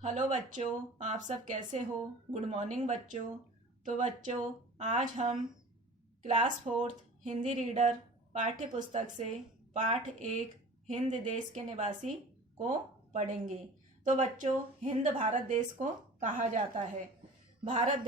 Hello बच्चों, आप सब कैसे हो। गुड मॉर्निंग बच्चों। तो बच्चों, आज हम क्लास 4 हिंदी रीडर पाठ्य पुस्तक से पाठ 1 हिंद देश के निवासी को पढ़ेंगे। तो बच्चों, हिंद भारत देश को कहा जाता है। भारत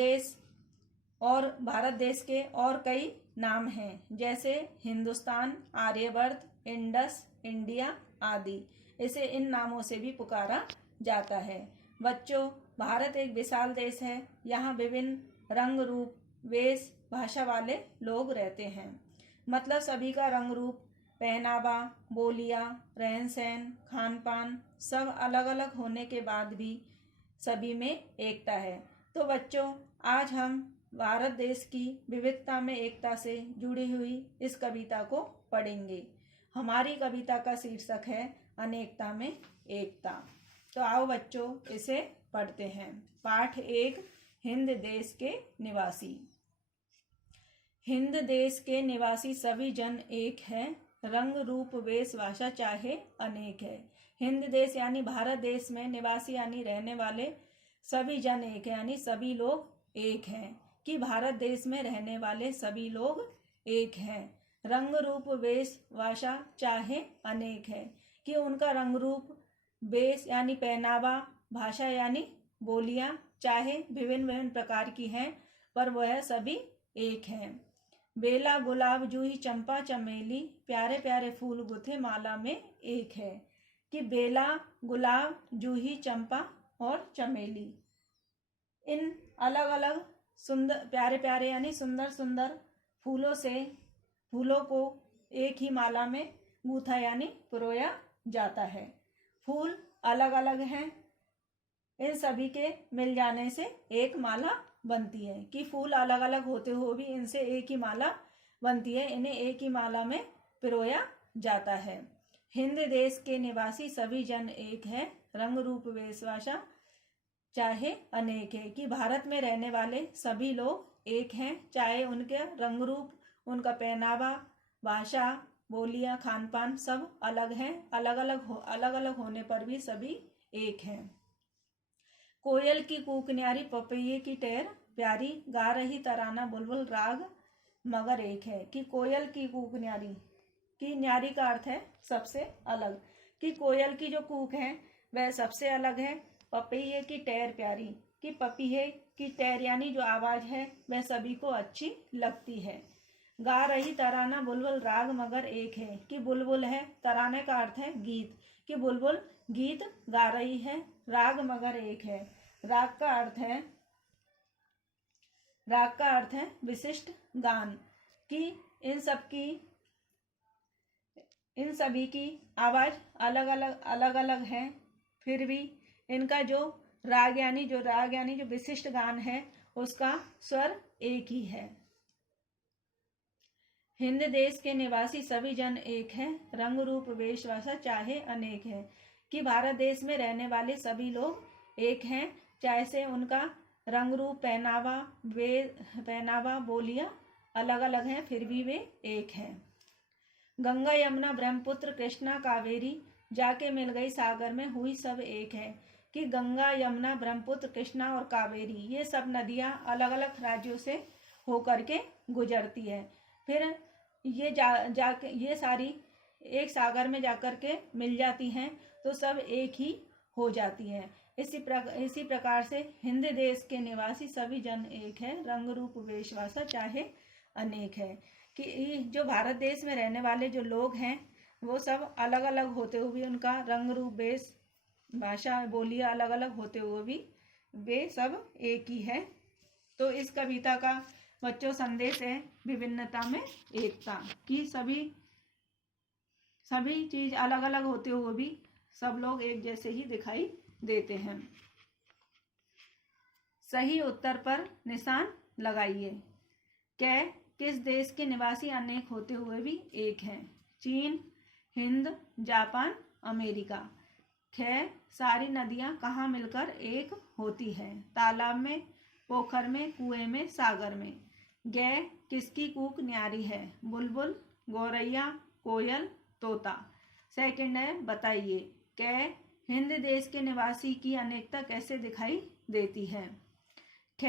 देश के और कई नाम हैं, जैसे हिंदुस्तान, आर्यवर्त, इंडस, इंडिया आदि। इसे इन नामों से भी पुकारा जाता है। बच्चों, भारत एक विशाल देश है। यहाँ विभिन्न रंग, रूप, वेश, भाषा वाले लोग रहते हैं। मतलब सभी का रंग रूप, पहनावा, बोलियां, रहन सहन, खान पान सब अलग अलग होने के बाद भी सभी में एकता है। तो बच्चों, आज हम भारत देश की विविधता में एकता से जुड़ी हुई इस कविता को पढ़ेंगे। हमारी कविता का शीर्षक है अनेकता में एकता। तो आओ बच्चों, इसे पढ़ते हैं। पाठ 1 हिंद देश के निवासी। हिंद देश के निवासी सभी जन एक है, रंग रूप वेश भाषा चाहे अनेक है। हिंद देश यानी भारत देश में निवासी यानी रहने वाले सभी जन एक है, यानी सभी लोग एक हैं। कि भारत देश में रहने वाले सभी लोग एक हैं। रंग रूप वेश भाषा चाहे अनेक है, कि उनका रंग रूप, वेश यानी पहनावा, भाषा यानी बोलियां चाहे विभिन्न विभिन्न प्रकार की हैं, पर वह सभी एक हैं। बेला गुलाब जूही चंपा चमेली, प्यारे प्यारे फूल गुथे माला में एक है। कि बेला, गुलाब, जूही, चंपा और चमेली, इन अलग अलग सुंदर प्यारे प्यारे यानी सुंदर सुंदर फूलों को एक ही माला में गूथा यानी पिरोया जाता है। फूल अलग अलग हैं, इन सभी के मिल जाने से एक माला बनती है। कि फूल अलग अलग होते हुए भी इनसे एक ही माला बनती है, इन्हें एक ही माला में पिरोया जाता है। हिंद देश के निवासी सभी जन एक है, रंग रूप वेश भाषा चाहे अनेक है। कि भारत में रहने वाले सभी लोग एक हैं, चाहे उनके रंग रूप, उनका पहनावा, भाषा, बोलियां, खान पान सब अलग हैं, अलग अलग होने पर भी सभी एक हैं। कोयल की कूक न्यारी, पपैये की टहर प्यारी, गा रही तराना बुलबुल राग मगर एक है। कि कोयल की कूक न्यारी, की न्यारी का अर्थ है सबसे अलग। कि कोयल की जो कूक है वह सबसे अलग है। पपैये की टहर प्यारी, कि पपीहे की टहर यानी जो आवाज है वह सभी को अच्छी लगती है। गा रही तराना बुलबुल राग मगर एक है। कि बुलबुल है, तराने का अर्थ है गीत, कि बुलबुल गीत गा रही है, राग मगर एक है। राग का अर्थ है विशिष्ट गान। कि इन सभी की आवाज अलग अलग है, फिर भी इनका जो राग यानी जो विशिष्ट गान है उसका स्वर एक ही है। हिंद देश के निवासी सभी जन एक है, रंग रूप वेश भाषा चाहे अनेक है। कि भारत देश में रहने वाले सभी लोग एक हैं, चाहे से उनका रंग रूप, पहनावा, बोलियां अलग अलग हैं, फिर भी वे एक हैं। गंगा यमुना ब्रह्मपुत्र कृष्णा कावेरी, जाके मिल गई सागर में हुई सब एक है। कि गंगा, यमुना, ब्रह्मपुत्र, कृष्णा और कावेरी ये सब नदियां अलग अलग राज्यों से होकर के गुजरती है, फिर ये सारी एक सागर में जाकर के मिल जाती हैं, तो सब एक ही हो जाती हैं। इसी प्रकार से हिंद देश के निवासी सभी जन एक है, रंग रूप वेश भाषा चाहे अनेक है। कि जो भारत देश में रहने वाले जो लोग हैं वो सब अलग अलग होते हुए भी, उनका रंग रूप वेश भाषा बोलियां अलग अलग होते हुए भी वे सब एक ही है। तो इस कविता का बच्चों संदेश है विभिन्नता में एकता। कि सभी चीज अलग अलग होते हुए भी सब लोग एक जैसे ही दिखाई देते हैं। सही उत्तर पर निशान लगाइए। किस देश के निवासी अनेक होते हुए भी एक हैं? चीन, हिंद, जापान, अमेरिका। सारी नदियां कहाँ मिलकर एक होती है? तालाब में, पोखर में, कुएं में, सागर में। किसकी कूक न्यारी है? बुलबुल, गौरैया, कोयल, तोता। सेकंड है बताइए। हिंद देश के निवासी की अनेकता कैसे दिखाई देती है। ठ,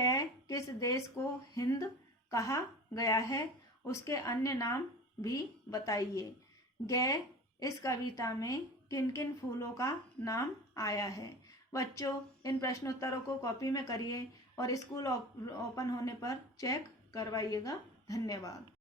किस देश को हिंद कहा गया है, उसके अन्य नाम भी बताइए। ग, इस कविता में किन किन फूलों का नाम आया है। बच्चों, इन प्रश्नोत्तरों को कॉपी में करिए और स्कूल ओपन होने पर चेक करवाइएगा। धन्यवाद।